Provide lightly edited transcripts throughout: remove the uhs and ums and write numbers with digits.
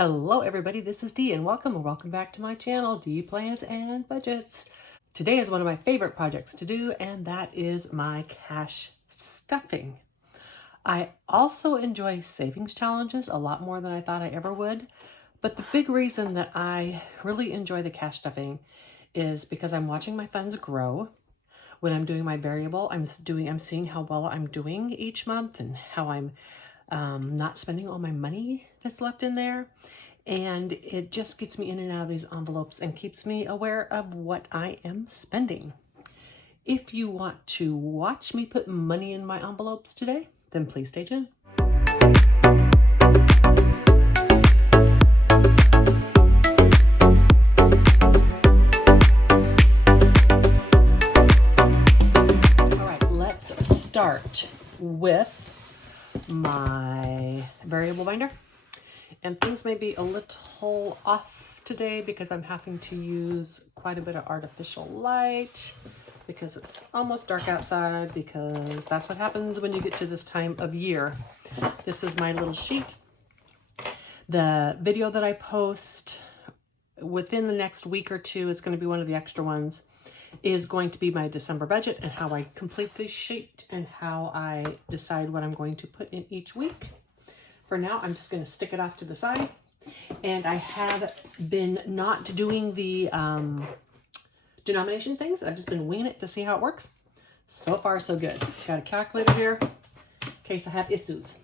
Hello everybody, this is Dee and welcome back to my channel, Dee Plans and Budgets. Today is one of my favorite projects to do, and that is my cash stuffing. I also enjoy savings challenges a lot more than I thought I ever would, but the big reason that I really enjoy the cash stuffing is because I'm watching my funds grow. When I'm doing my variable, I'm seeing how well I'm doing each month and how I'm not spending all my money that's left in there. And it just gets me in and out of these envelopes and keeps me aware of what I am spending. If you want to watch me put money in my envelopes today, then please stay tuned. All right, let's start with my variable binder. And things may be a little off today because I'm having to use quite a bit of artificial light because it's almost dark outside, because that's what happens when you get to this time of year. This is my little sheet. The video that I post within the next week or two, it's going to be one of the extra ones, is going to be my December budget and how I complete this sheet and how I decide what I'm going to put in each week. For now, I'm just going to stick it off to the side. And I have been not doing the denomination things. I've just been winging it to see how it works. So far, so good. Got a calculator here in case I have issues.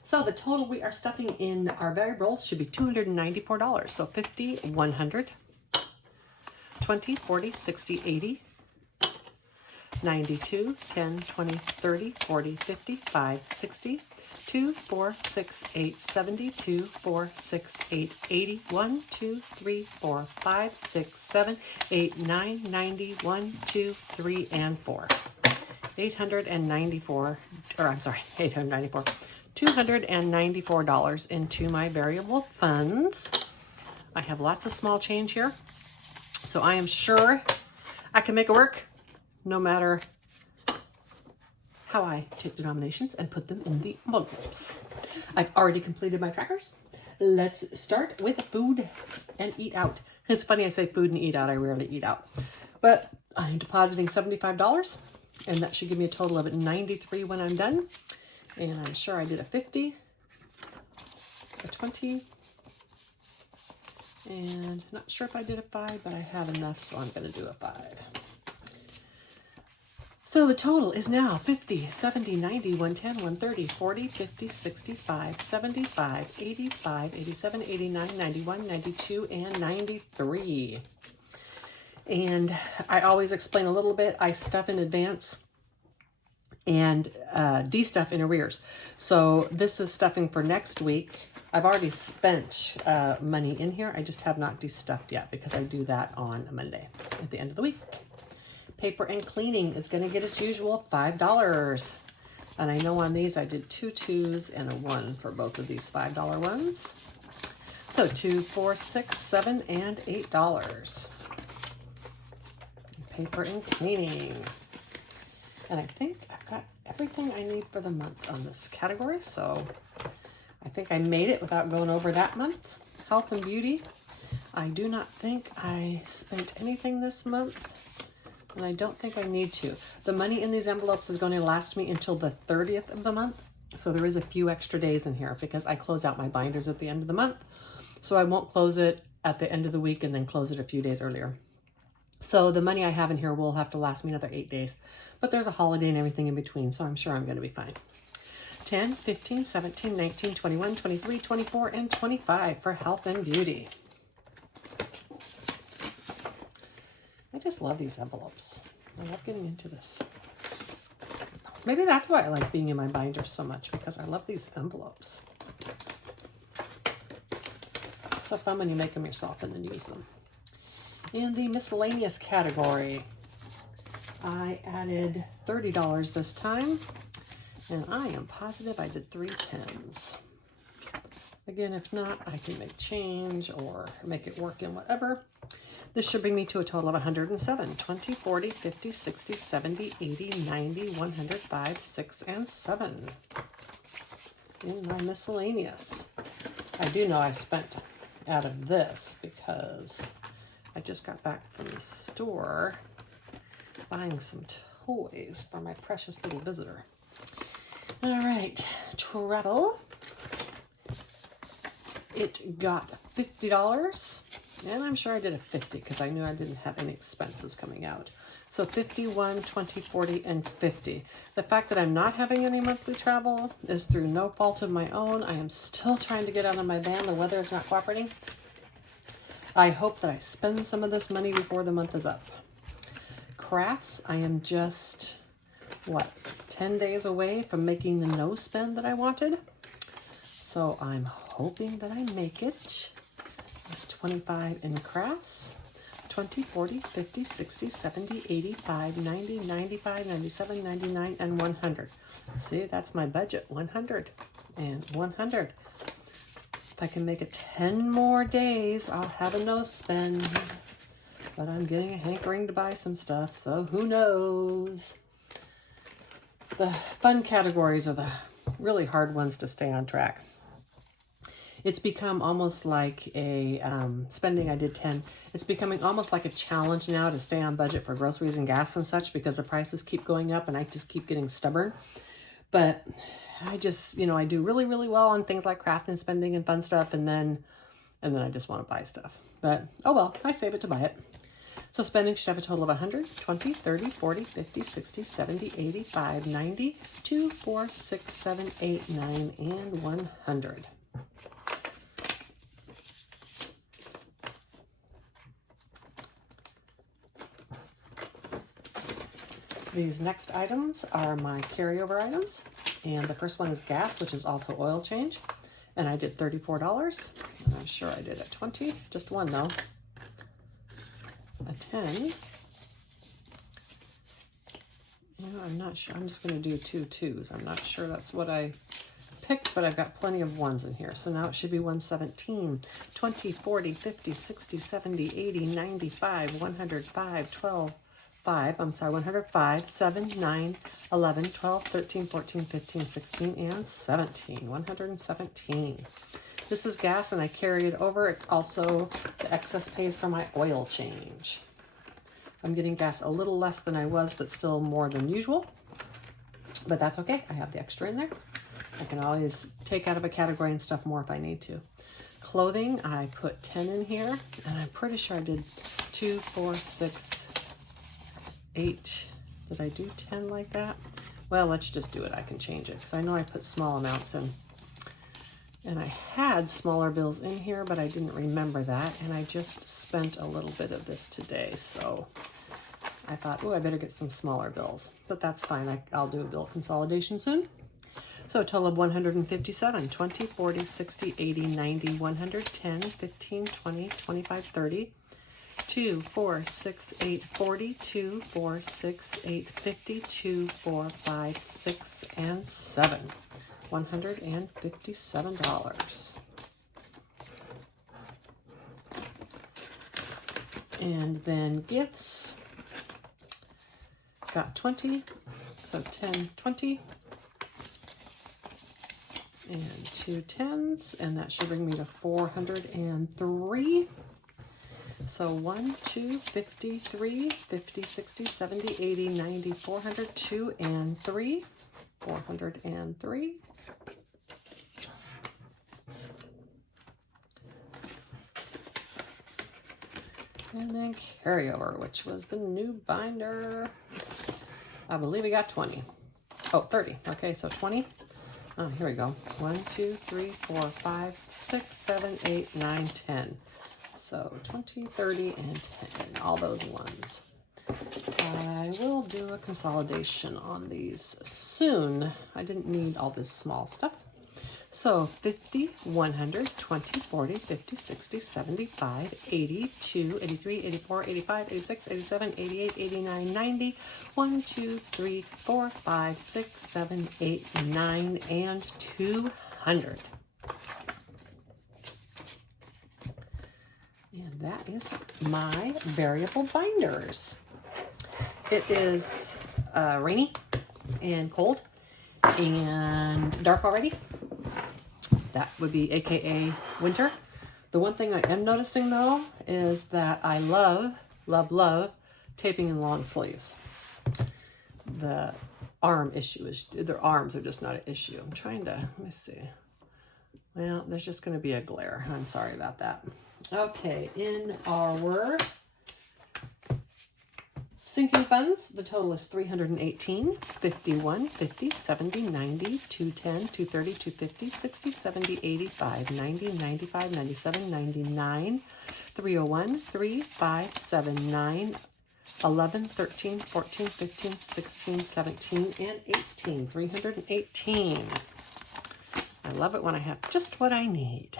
So the total we are stuffing in our variable should be $294. So 50, 100, 20, 40, 60, 80, 92, 10, 20, 30, 40, 50, 5, 60, 2, 4, 6, 8, 70, 2, 4, 6, 8, 80, 1, 2, 3, 4, 5, 6, 7, 8, 9, 90, 1, 2, 3, and 4. $294 into my variable funds. I have lots of small change here, so I am sure I can make it work no matter how I take denominations and put them in the envelopes. I've already completed my trackers. Let's start with food and eat out. It's funny I say food and eat out. I rarely eat out. But I'm depositing $75, and that should give me a total of $93 when I'm done. And I'm sure I did a 50, a 20, and not sure if I did a 5, but I have enough, so I'm going to do a 5. So the total is now 50, 70, 90, 110, 130, 40, 50, 65, 75, 85, 87, 89, 91, 92, and 93. And I always explain a little bit. I stuff in advance and de-stuff in arrears. So this is stuffing for next week. I've already spent money in here. I just have not de-stuffed yet because I do that on Monday at the end of the week. Paper and cleaning is going to get its usual $5. And I know on these I did 2 2s and a 1 for both of these $5 ones. So 2, 4, 6, 7, and $8. Paper and cleaning. And I think I've got everything I need for the month on this category. So I think I made it without going over that month. Health and beauty. I do not think I spent anything this month. And I don't think I need to. The money in these envelopes is going to last me until the 30th of the month. So there is a few extra days in here because I close out my binders at the end of the month. So I won't close it at the end of the week and then close it a few days earlier. So the money I have in here will have to last me another 8 days. But there's a holiday and everything in between, so I'm sure I'm going to be fine. 10, 15, 17, 19, 21, 23, 24, and 25 for health and beauty. I just love these envelopes. I love getting into this. Maybe that's why I like being in my binder so much, because I love these envelopes. It's so fun when you make them yourself and then use them. In the miscellaneous category, I added $30 this time, and I am positive I did 3 10s. Again, if not, I can make change or make it work in whatever. This should bring me to a total of 107, 20, 40, 50, 60, 70, 80, 90, 100, 5, 6, and 7 in my miscellaneous. I do know I spent out of this because I just got back from the store buying some toys for my precious little visitor. All right, travel. It got $50, and I'm sure I did a 50 because I knew I didn't have any expenses coming out. So 51, 20, 40, and 50. The fact that I'm not having any monthly travel is through no fault of my own. I am still trying to get out of my van. The weather is not cooperating. I hope that I spend some of this money before the month is up. Crafts, I am just, 10 days away from making the no spend that I wanted. So I'm hoping that I make it. 25 in crafts. 20, 40, 50, 60, 70, 85, 90, 95, 97, 99, and 100. See, that's my budget, 100 and 100. If I can make it 10 more days, I'll have a no spend. But I'm getting a hankering to buy some stuff, so who knows? The fun categories are the really hard ones to stay on track. It's become almost like a spending. I did 10. It's becoming almost like a challenge now to stay on budget for groceries and gas and such because the prices keep going up and I just keep getting stubborn. But I just, I do really, really well on things like craft and spending and fun stuff. And then I just want to buy stuff. But, oh well, I save it to buy it. So spending should have a total of 100, 20, 30, 40, 50, 60, 70, 85, 90, 2, 4, 6, 7, 8, 9, and 100. These next items are my carryover items, and the first one is gas, which is also oil change, and I did $34, and I'm sure I did a 20, just one though, a 10, I'm not sure, I'm just going to do 2 2s, I'm not sure that's what I picked, but I've got plenty of ones in here, so now it should be 117, 20, 40, 50, 60, 70, 80, 95, 105, 12, 105, 7, 9, 11, 12, 13, 14, 15, 16, and 17. 117. This is gas and I carry it over. It's also the excess pays for my oil change. I'm getting gas a little less than I was, but still more than usual. But that's okay. I have the extra in there. I can always take out of a category and stuff more if I need to. Clothing, I put 10 in here, and I'm pretty sure I did 2, 4, 6, 8. Did I do 10 like that? Well, let's just do it. I can change it because I know I put small amounts in. And I had smaller bills in here, but I didn't remember that. And I just spent a little bit of this today. So I thought, oh, I better get some smaller bills. But that's fine. I'll do a bill consolidation soon. So a total of 157, 20, 40, 60, 80, 90, 110, 15, 20, 25, 30. 2, 4, 6, 8, 40, 2, 4, 6, 8, 50, 2, 4, 5, 6, and 7. $157. And then gifts. Got 20, so 10, 20. And 2 10s, and that should bring me to 403. So 1, 2, 53, 50, 60, 70, 80, 90, 400, 2, and 3. 403. And then carryover, which was the new binder. I believe we got 20. Oh, 30. Okay, so 20. Oh, here we go. 1, 2, 3, 4, 5, 6, 7, 8, 9, 10. So 20, 30, and 10, all those ones. I will do a consolidation on these soon. I didn't need all this small stuff. So 50, 100, 20, 40, 50, 60, 75, 82, 83, 84, 85, 86, 87, 88, 89, 90, 1, 2, 3, 4, 5, 6, 7, 8, 9, and 200. And that is my variable binders. It is rainy and cold and dark already. That would be AKA winter. The one thing I am noticing though is that I love, love, love taping in long sleeves. The arm issue is, their arms are just not an issue. I'm trying to, let me see. Well, there's just going to be a glare. I'm sorry about that. Okay, in our sinking funds, the total is 318, 51, 50, 70, 90, 210, 230, 250, 60, 70, 85, 90, 95, 97, 99, 301, 3, 5, 7, 9, 11, 13, 14, 15, 16, 17, and 18. 318. I love it when I have just what I need.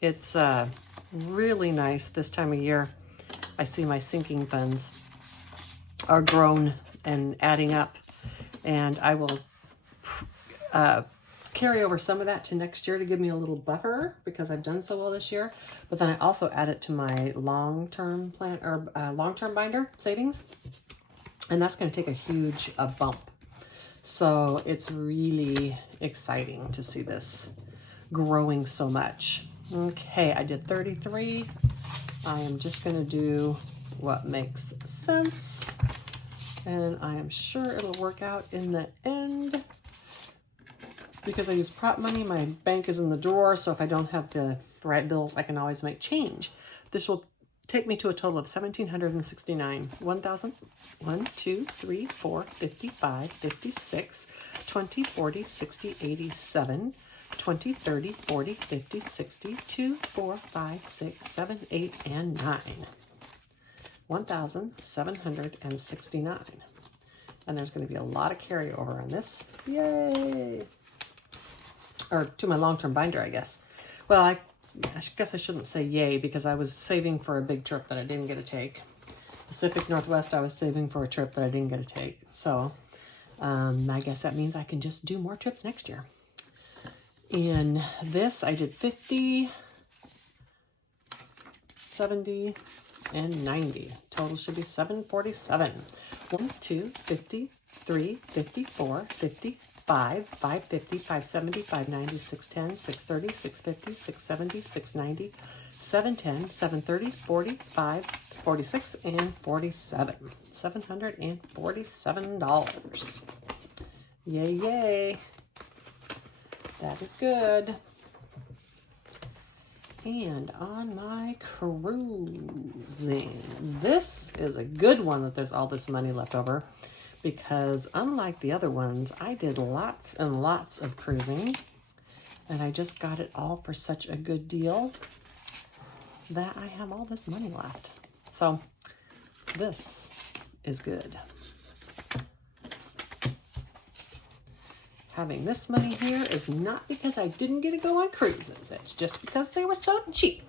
It's really nice this time of year. I see my sinking funds are grown and adding up, and I will carry over some of that to next year to give me a little buffer because I've done so well this year. But then I also add it to my long-term plan or long-term binder savings, and that's going to take a huge bump. So it's really exciting to see this growing so much. Okay, I did 33. I am just going to do what makes sense, and I am sure it'll work out in the end. Because I use prop money, my bank is in the drawer, so if I don't have the right bills, I can always make change. This will take me to a total of $1,769. 1,000, 1, 2, 3, 4, 55, 56, 20, 40, 60, 87, 20, 30, 40, 50, 60, 2, 4, 5, 6, 7, 8, and 9. 1,769. And there's going to be a lot of carryover on this. Yay! Or to my long-term binder, I guess. Well, I guess I shouldn't say yay because I was saving for a big trip that I didn't get to take. Pacific Northwest, I was saving for a trip that I didn't get to take. So I guess that means I can just do more trips next year. In this, I did 50, 70, and 90. Total should be 747. 1, 2, 50, 3, 54, 55, 550, 570, 590, 610, 630, 650, 670, 690, 710, 730, 45, 46, and 47. $747. Yay, yay. That is good. And on my cruising, this is a good one that there's all this money left over, because unlike the other ones, I did lots and lots of cruising, and I just got it all for such a good deal that I have all this money left. So this is good. Having this money here is not because I didn't get to go on cruises. It's just because they were so cheap.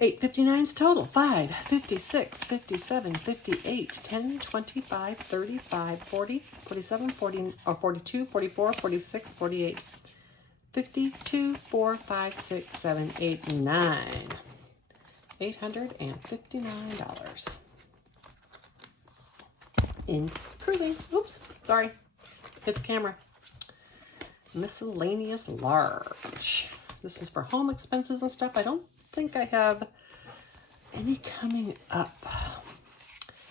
859's total. 5, 56, 57, 58, 10, 25, 35, 40, 47, 40, or 42, 44, 46, 48, 52, 4, 5, 6, 7, 8, 9. $859 in cruising. Oops, sorry. Hit the camera. Miscellaneous large. This is for home expenses and stuff. I don't think I have any coming up.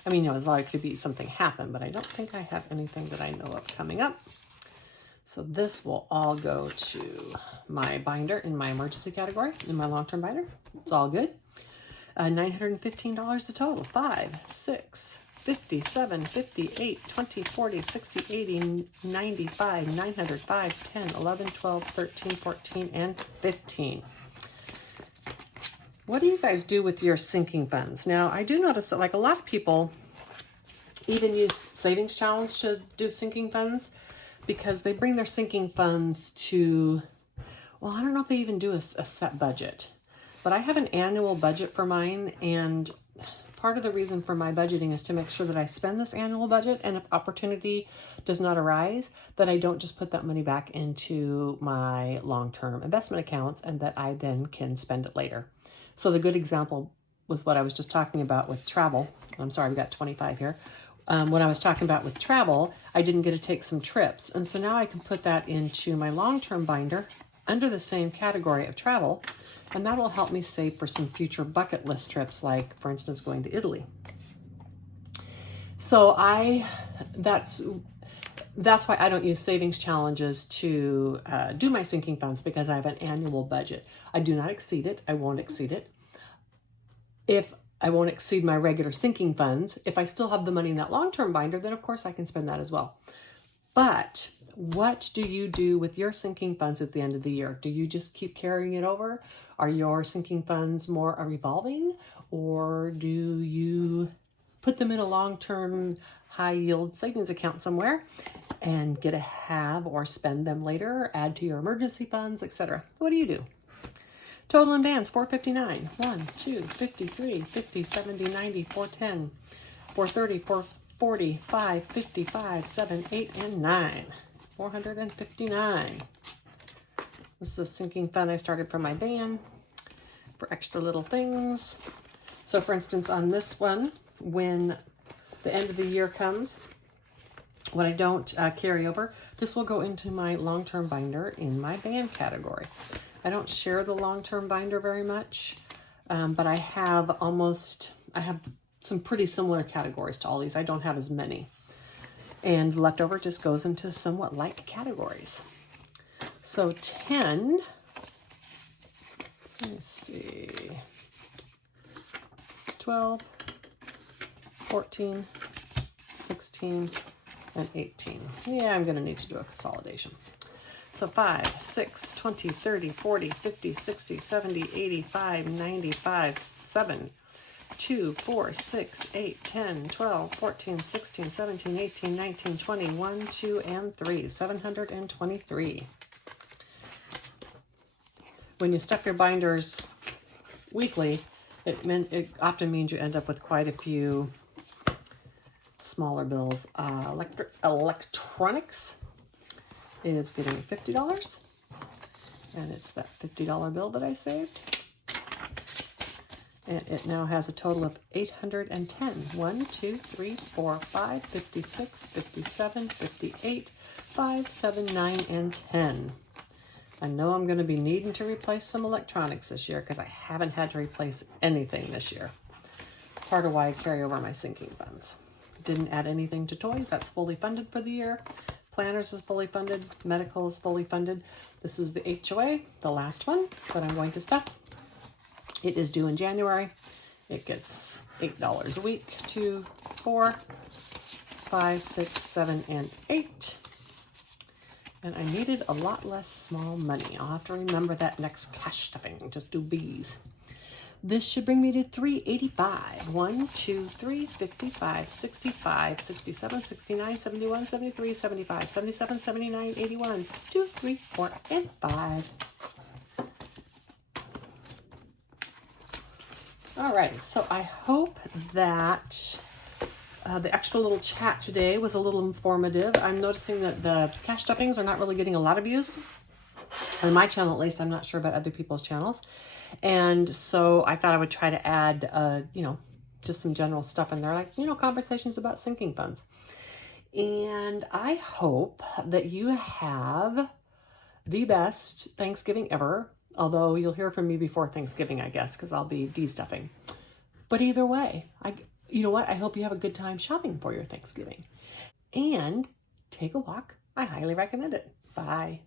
I mean, you know, it could be something happen, but I don't think I have anything that I know of coming up. So this will all go to my binder in my emergency category, in my long-term binder. It's all good. $915 the total. 5, 6, 57, 58, 20, 40, 60, 80, 95, 900, 5, 10, 11, 12, 13, 14, and 15. What do you guys do with your sinking funds? Now, I do notice that like a lot of people even use Savings Challenge to do sinking funds because they bring their sinking funds to, well, I don't know if they even do a set budget, but I have an annual budget for mine, and part of the reason for my budgeting is to make sure that I spend this annual budget, and if opportunity does not arise, that I don't just put that money back into my long-term investment accounts and that I then can spend it later. So the good example was what I was just talking about with travel. I'm sorry, we got 25 here. When I was talking about with travel, I didn't get to take some trips. And so now I can put that into my long-term binder under the same category of travel. And that will help me save for some future bucket list trips, like, for instance, going to Italy. So that's why I don't use savings challenges to do my sinking funds, because I have an annual budget. I do not exceed it. I won't exceed it. If I won't exceed my regular sinking funds, if I still have the money in that long-term binder, then of course I can spend that as well. But what do you do with your sinking funds at the end of the year? Do you just keep carrying it over? Are your sinking funds more revolving, or do you put them in a long-term high-yield savings account somewhere and get to have or spend them later, add to your emergency funds, etc.? What do you do? Total in bands, 459, 1, 2, 53, 50, 70, 90, 410, 430, 440, 5, 55, 7, 8, and 9. 459. This is a sinking fund I started for my van for extra little things. So for instance, on this one, when the end of the year comes, when I don't carry over, this will go into my long-term binder in my van category. I don't share the long-term binder very much, but I have some pretty similar categories to all these. I don't have as many. And leftover just goes into somewhat like categories. So 10, let me see, 12, 14, 16, and 18. Yeah, I'm going to need to do a consolidation. So 5, 6, 20, 30, 40, 50, 60, 70, 85, 95, 7, 2, 4, 6, 8, 10, 12, 14, 16, 17, 18, 19, 20, 1, 2, and 3. 723. When you stuff your binders weekly, it often means you end up with quite a few smaller bills. Electronics is getting $50, and it's that $50 bill that I saved. And it now has a total of 810. 1, 2, 3, 4, 5, 56, 57, 58, 5, 7, 9, and 10. I know I'm going to be needing to replace some electronics this year, because I haven't had to replace anything this year. Part of why I carry over my sinking funds. Didn't add anything to toys. That's fully funded for the year. Planners is fully funded. Medical is fully funded. This is the HOA, the last one that I'm going to stuff. It is due in January. It gets $8 a week. 2, 4, 5, 6, 7, and 8. And I needed a lot less small money. I'll have to remember that next cash stuffing. Just do B's. This should bring me to 385. 1, 2, 3, 55, 65, 67, 69, 71, 73, 75, 77, 79, 81, 2, 3, 4, and 5. Alrighty, so I hope that the extra little chat today was a little informative. I'm noticing that the cash stuffings are not really getting a lot of views. On my channel, at least. I'm not sure about other people's channels. And so I thought I would try to add, just some general stuff in there, like, conversations about sinking funds. And I hope that you have the best Thanksgiving ever, although you'll hear from me before Thanksgiving, I guess, because I'll be de-stuffing. But either way, you know what? I hope you have a good time shopping for your Thanksgiving. And take a walk. I highly recommend it. Bye.